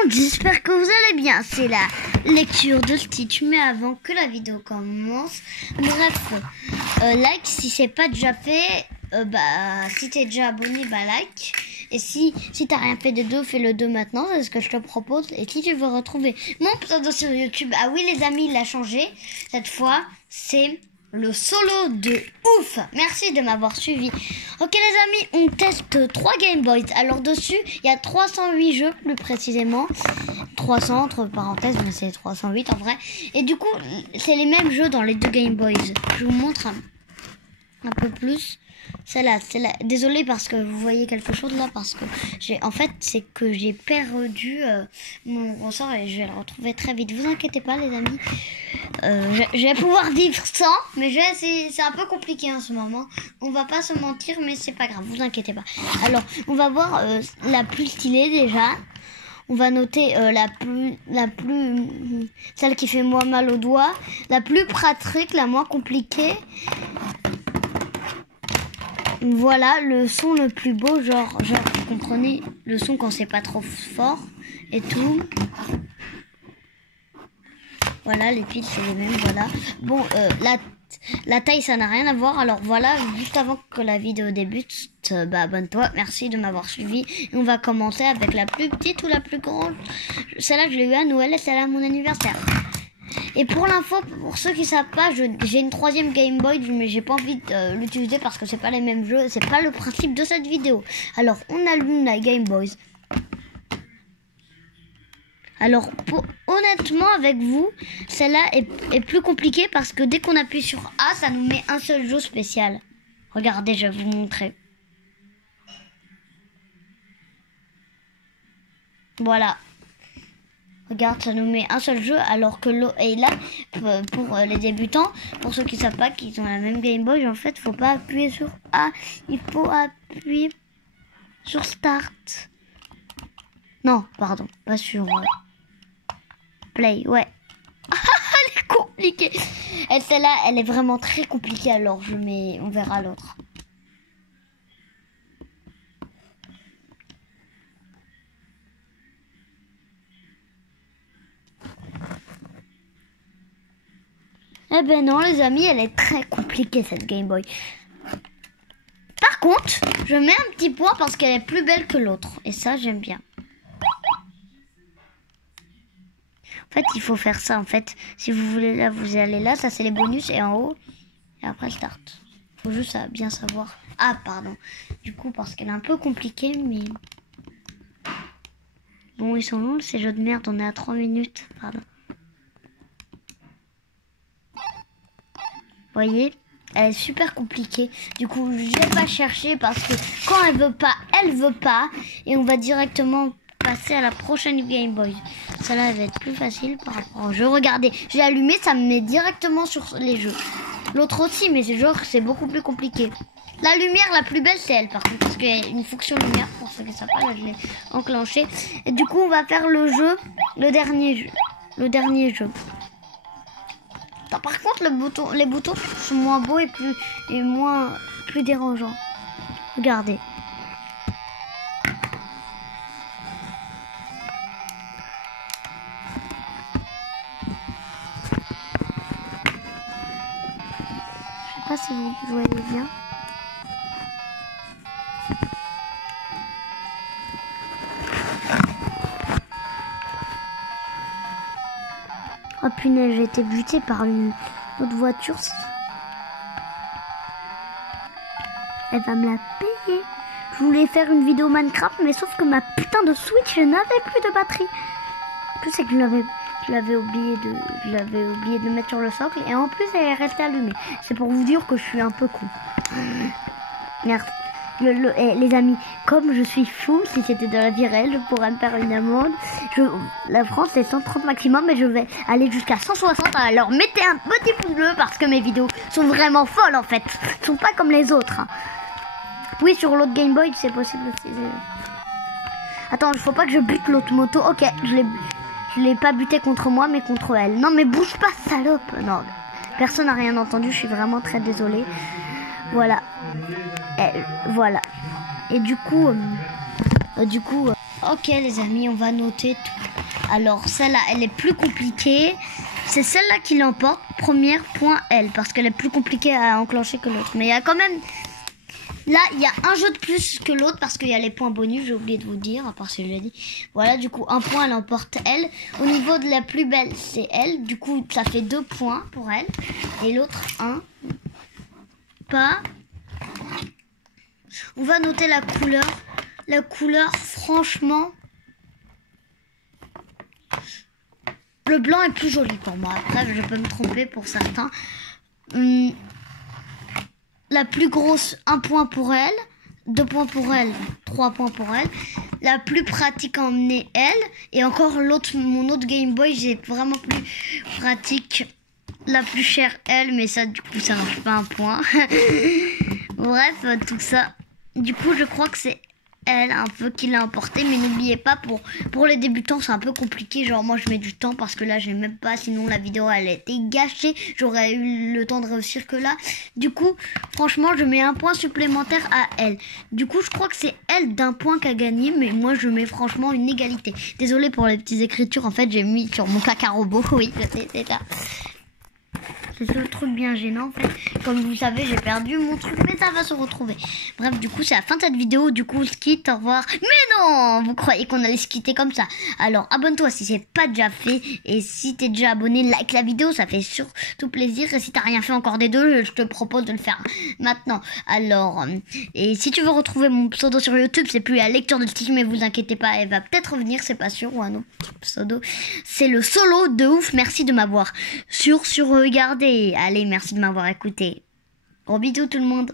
monde, j'espère que vous allez bien. C'est la lecture de Stitch, mais avant que la vidéo commence, bref, like si c'est pas déjà fait, si t'es déjà abonné, like. Et si t'as rien fait de deux, fais le 2 maintenant, c'est ce que je te propose. Et si tu veux retrouver mon pseudo sur YouTube, ah oui les amis, il a changé. Cette fois, c'est le solo de ouf. Merci de m'avoir suivi. Ok les amis, on teste 3 Game Boys. Alors dessus, il y a 308 jeux plus précisément. 300 entre parenthèses, mais c'est 308 en vrai. Et du coup, c'est les mêmes jeux dans les 2 Game Boys. Je vous montre un peu plus. Celle-là. Désolée parce que vous voyez quelque chose là, parce que c'est que j'ai perdu mon ressort et je vais le retrouver très vite. Vous inquiétez pas les amis. Je vais pouvoir vivre sans, mais c'est un peu compliqué en ce moment. On va pas se mentir, mais c'est pas grave, vous inquiétez pas. Alors, on va voir la plus stylée déjà. On va noter celle qui fait moins mal aux doigts, la plus pratique, la moins compliquée. Voilà, le son le plus beau, genre vous comprenez le son quand c'est pas trop fort et tout. Voilà, les piles c'est les mêmes, voilà. Bon, la taille ça n'a rien à voir. Alors voilà, juste avant que la vidéo débute, abonne-toi, merci de m'avoir suivi. Et on va commencer avec la plus petite ou la plus grande. Celle-là je l'ai eu à Noël et celle-là à mon anniversaire. Et pour l'info, pour ceux qui savent pas, j'ai une 3e Game Boy, mais j'ai pas envie de l'utiliser parce que c'est pas les mêmes jeux, c'est pas le principe de cette vidéo. Alors, on allume la Game Boy. Alors, honnêtement, avec vous, celle-là est plus compliquée parce que dès qu'on appuie sur A, ça nous met un seul jeu spécial. Regardez, je vais vous montrer. Voilà. Regarde, ça nous met un seul jeu, alors que l'eau est là pour les débutants. Pour ceux qui ne savent pas qu'ils ont la même Game Boy, en fait, faut pas appuyer sur A, il faut appuyer sur Start. Non, pardon, pas sur Play, ouais. Elle est compliquée. Et celle-là, elle est vraiment très compliquée, alors on verra l'autre. Eh ben non les amis, elle est très compliquée cette Game Boy. Par contre, je mets un petit point parce qu'elle est plus belle que l'autre. Et ça, j'aime bien. En fait, il faut faire ça. En fait, si vous voulez là, vous allez là. Ça, c'est les bonus. Et en haut, et après, start. Faut juste bien savoir. Ah, pardon. Du coup, parce qu'elle est un peu compliquée, mais... Bon, ils sont longs, ces jeux de merde. On est à 3 minutes. Pardon. Voyez, elle est super compliquée. Du coup, je vais pas chercher parce que quand elle veut pas. Et on va directement passer à la prochaine Game Boy. Celle-là va être plus facile par rapport au jeu. Regardez, j'ai allumé, ça me met directement sur les jeux. L'autre aussi, mais c'est beaucoup plus compliqué. La lumière la plus belle, c'est elle par contre, parce qu'il y a une fonction lumière pour ceux qui savent pas. Là, je l'ai enclenché. Et du coup, on va faire le dernier jeu. Par contre, les boutons sont moins beaux et plus dérangeants. Regardez. Je sais pas si vous voyez bien. Oh punaise, j'ai été buté par une autre voiture. Elle va me la payer. Je voulais faire une vidéo Minecraft, mais sauf que ma putain de Switch n'avait plus de batterie. En plus, c'est que je l'avais oublié de le mettre sur le socle. Et en plus, elle est restée allumée. C'est pour vous dire que je suis un peu con. Merci. Les amis, comme je suis fou, si c'était de la vie réelle, je pourrais me faire une amende. La France c'est 130 maximum, mais je vais aller jusqu'à 160. Alors mettez un petit pouce bleu parce que mes vidéos sont vraiment folles en fait. Elles sont pas comme les autres. Oui, sur l'autre Game Boy c'est possible aussi. Attends, il faut pas que je bute l'autre moto. Ok, je l'ai pas buté contre moi, mais contre elle. Non mais bouge pas, salope. Non, personne n'a rien entendu. Je suis vraiment très désolée. Voilà. Voilà. Et du coup, Ok les amis, on va noter tout. Alors celle-là, elle est plus compliquée. C'est celle-là qui l'emporte. Première point L, parce qu'elle est plus compliquée à enclencher que l'autre. Mais il y a quand même... Là, il y a un jeu de plus que l'autre parce qu'il y a les points bonus, j'ai oublié de vous dire, à part si je l'ai dit. Voilà, du coup, un point, elle emporte elle. Au niveau de la plus belle, c'est elle. Du coup, ça fait 2 points pour elle. Et l'autre, 1. Pas. On va noter la couleur. La couleur, franchement... Le blanc est plus joli pour moi. Après, je peux me tromper pour certains. La plus grosse, 1 point pour elle. 2 points pour elle. 3 points pour elle. La plus pratique à emmener elle. Et encore l'autre, mon autre Game Boy, j'ai vraiment plus pratique. La plus chère elle. Mais ça, du coup, ça marche pas un point. Bref, tout ça. Du coup, je crois que c'est elle un peu qui l'a emporté, mais n'oubliez pas pour les débutants c'est un peu compliqué, genre moi je mets du temps parce que là j'ai même pas, sinon la vidéo elle était gâchée, j'aurais eu le temps de réussir que là. Du coup franchement je mets un point supplémentaire à elle. Du coup je crois que c'est elle d'un point qu'a gagné, mais moi je mets franchement une égalité. Désolée pour les petites écritures, en fait j'ai mis sur mon caca robot. Oui, c'est ça. C'est ce truc bien gênant en fait. Comme vous savez, j'ai perdu mon truc, mais ça va se retrouver. Bref, du coup, c'est la fin de cette vidéo. Du coup, on se quitte, au revoir. Mais non, vous croyez qu'on allait se quitter comme ça? Alors, abonne-toi si c'est pas déjà fait. Et si t'es déjà abonné, like la vidéo, ça fait surtout plaisir. Et si t'as rien fait encore des deux, je te propose de le faire maintenant. Alors, et si tu veux retrouver mon pseudo sur YouTube, c'est plus la lecture de Stitch, mais vous inquiétez pas, elle va peut-être revenir, c'est pas sûr, ou un autre pseudo. C'est le solo de ouf. Merci de m'avoir sur regardé. Allez, merci de m'avoir écouté. Gros bisous tout le monde.